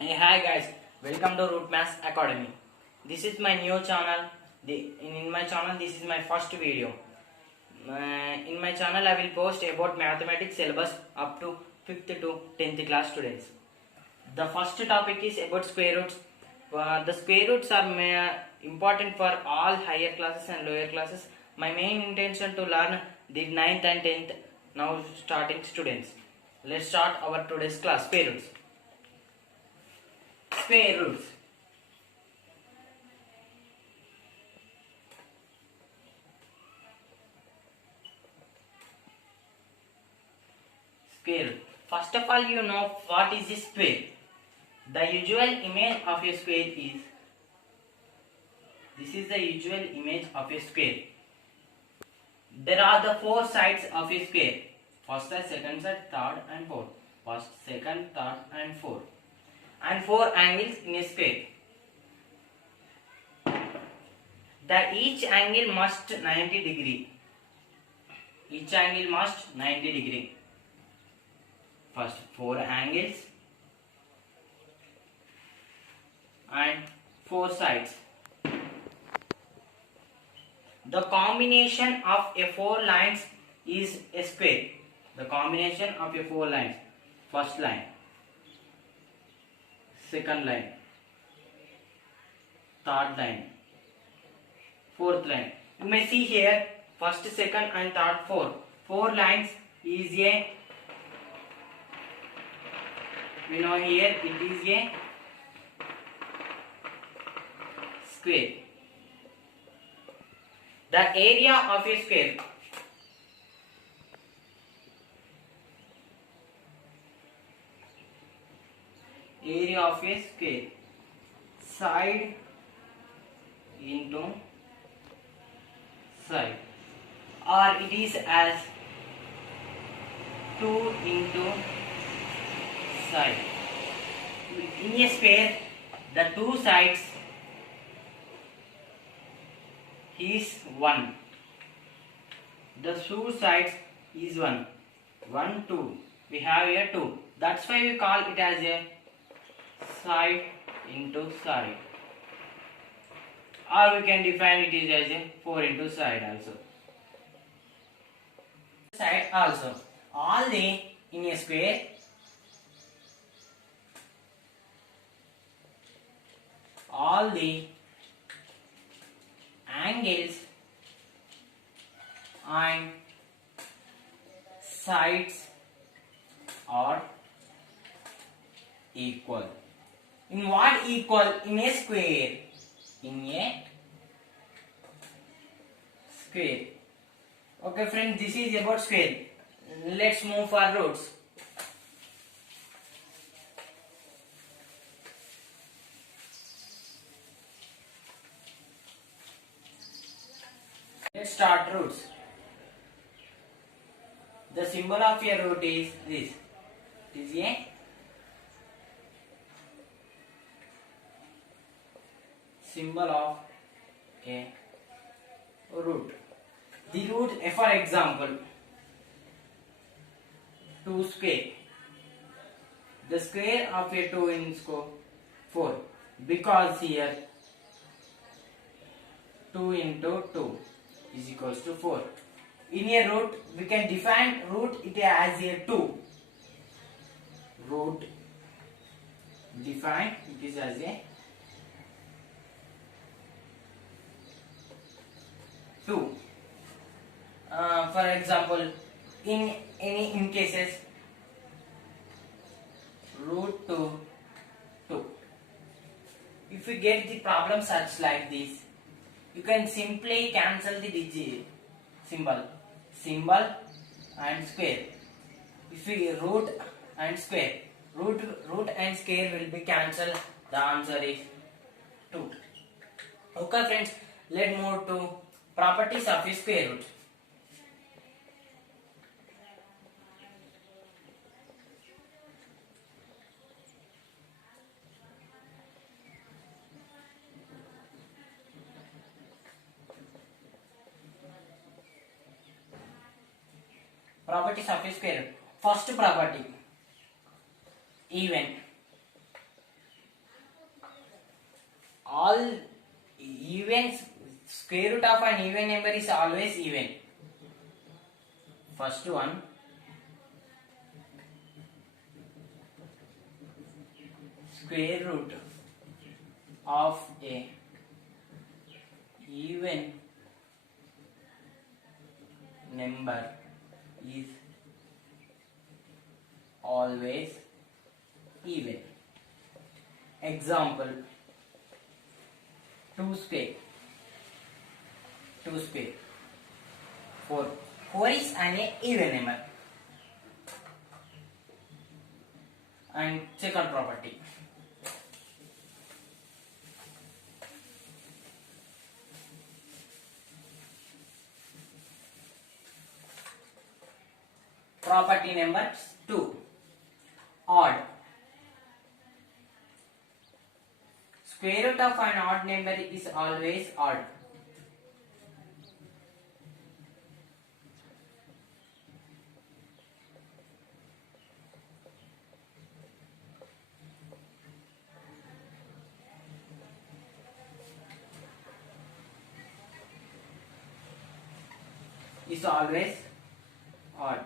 Hey, hi guys, welcome to Root Maths Academy. This is my new channel. In my channel, this is my first video. In my channel, I will post about mathematics syllabus up to 5th to 10th class students. The first topic is about square roots. The square roots are important for all higher classes and lower classes. My main intention to learn the 9th and 10th now starting students. Let's start our today's class. Square roots. Square roots. Square. First of all, you know what is a square. The usual image of a square is this is the usual image of a square. There are the four sides of a square. First side, second side, third and fourth. First, second, third and fourth. And four angles in a square. Each angle must 90 degree. Each angle must 90 degree. First, four angles and four sides. The combination of a four lines is a square. The combination of a four lines. First line, second line, third line, fourth line. You may see here first, second and third, four. Four lines is a, we know here it is a square. The area of a square. Area of a square. Side into side. Or it is as 2 into side. In a square, the two sides is 1. The two sides is 1. 1, 2. We have here 2. That's why we call it as a side into side. Or we can define it as a 4 into side also. Side also. All the in a square all the angles and sides are equal. In what equal? In a square. In a square. Okay friends, this is about square. Let's move for roots. Let's start roots. The symbol of a root is this. It is a symbol of a root. The root, for example, 2 square. The square of a 2 is 4, because here 2 into 2 is equals to 4. In a root, we can define root it as a 2. Root, define it is as a 2. For example, in cases root 2. If you get the problem such like this, you can simply cancel the digit symbol and square. If we root and square, root and square will be cancelled. The answer is 2. Okay friends, let's move to properties of a square root. Properties of a square root. First property, even. all even square root of an even number is always even. First one, square root of a even number is always even. Example, 2 square 4. 4 is an even number. And second property, property number 2, odd. Square root of an odd number is always odd. Is always odd.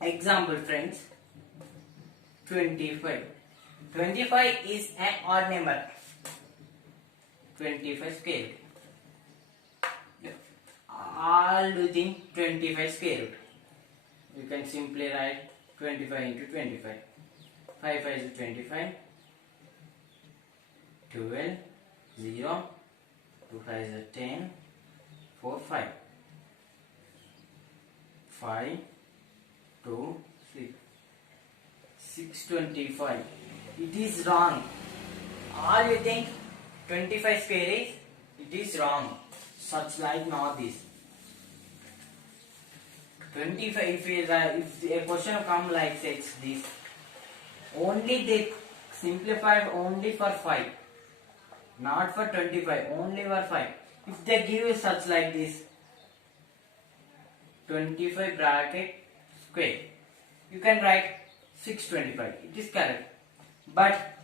Example friends, 25. 25 is an odd number. 25 square root. All within 25 square root. You can simply write 25 into 25. 5 5 is 25. 12, 0, 2 5 is 10, 4 5. 5, 2, 6. 625. It is wrong. All you think 25 square is, it is wrong. Such like not this. 25, if a question come like this, only they simplified only for 5, not for 25, only for 5. If they give you such like this, 25 bracket square, you can write 625. It is correct. But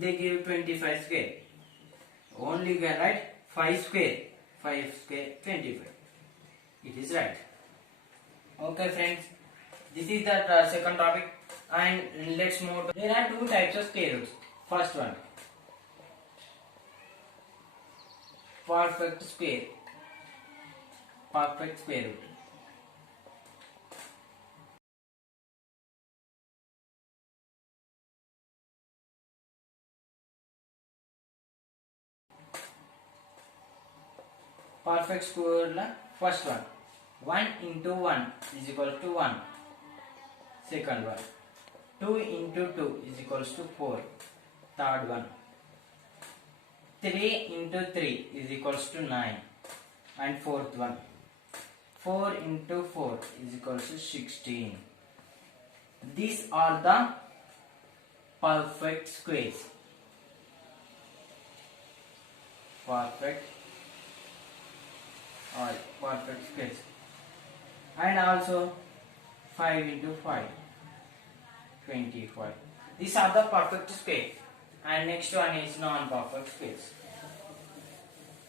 they give 25 square. Only you can write 5 square. 5 square 25. It is right. Okay friends, this is the second topic, and let's move. There are two types of square roots. First one, perfect square. Perfect square root. Perfect square, first one, 1 into 1 is equal to 1. Second one, 2 into 2 is equals to 4. Third one, 3 into 3 is equals to 9. And fourth one, 4 into 4 is equals to 16. These are the perfect squares. Perfect squares. And also 5 into 5, 25. These are the perfect squares. And next one is non-perfect squares.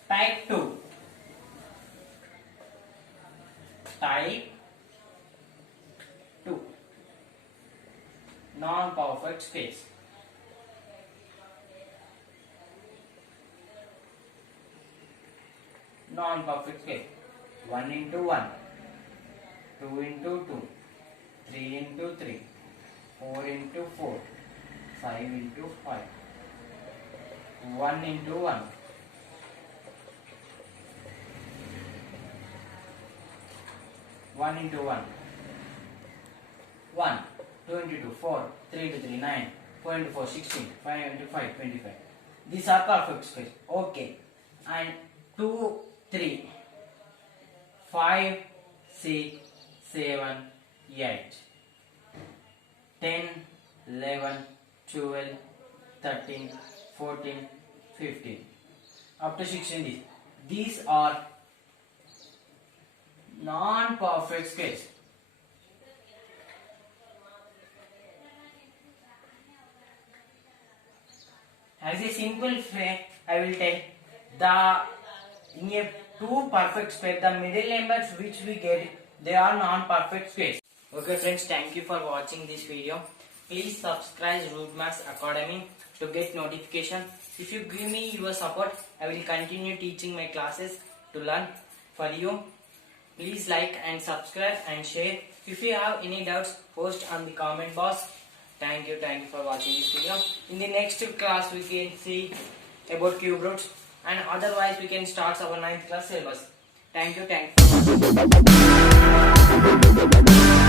Type 2. Type 2. Non-perfect squares. Non-perfect square. 1 into 1, 2 into 2, 3 into 3, 4 into 4, 5 into 5, 1 into 1, 1 into 1, 1, 2 into 2, 4, 3 into 3, 9, 4 into 4, 16, 5 into 5, 25. These are perfect squares. Okay. And 2, 3, 5, 6, 7, 8, 10, 11, 12, 13, 14, 15. Up to 16. These are non-perfect squares. As a simple way, I will tell the in a two perfect square, the middle numbers which we get, they are non-perfect squares. Okay friends, thank you for watching this video. Please subscribe Root Maths Academy to get notification. If you give me your support, I will continue teaching my classes to learn for you. Please like and subscribe and share. If you have any doubts, post on the comment box. Thank you for watching this video. In the next class, we can see about cube roots, and otherwise we can start our 9th class syllabus. Thank you for watching.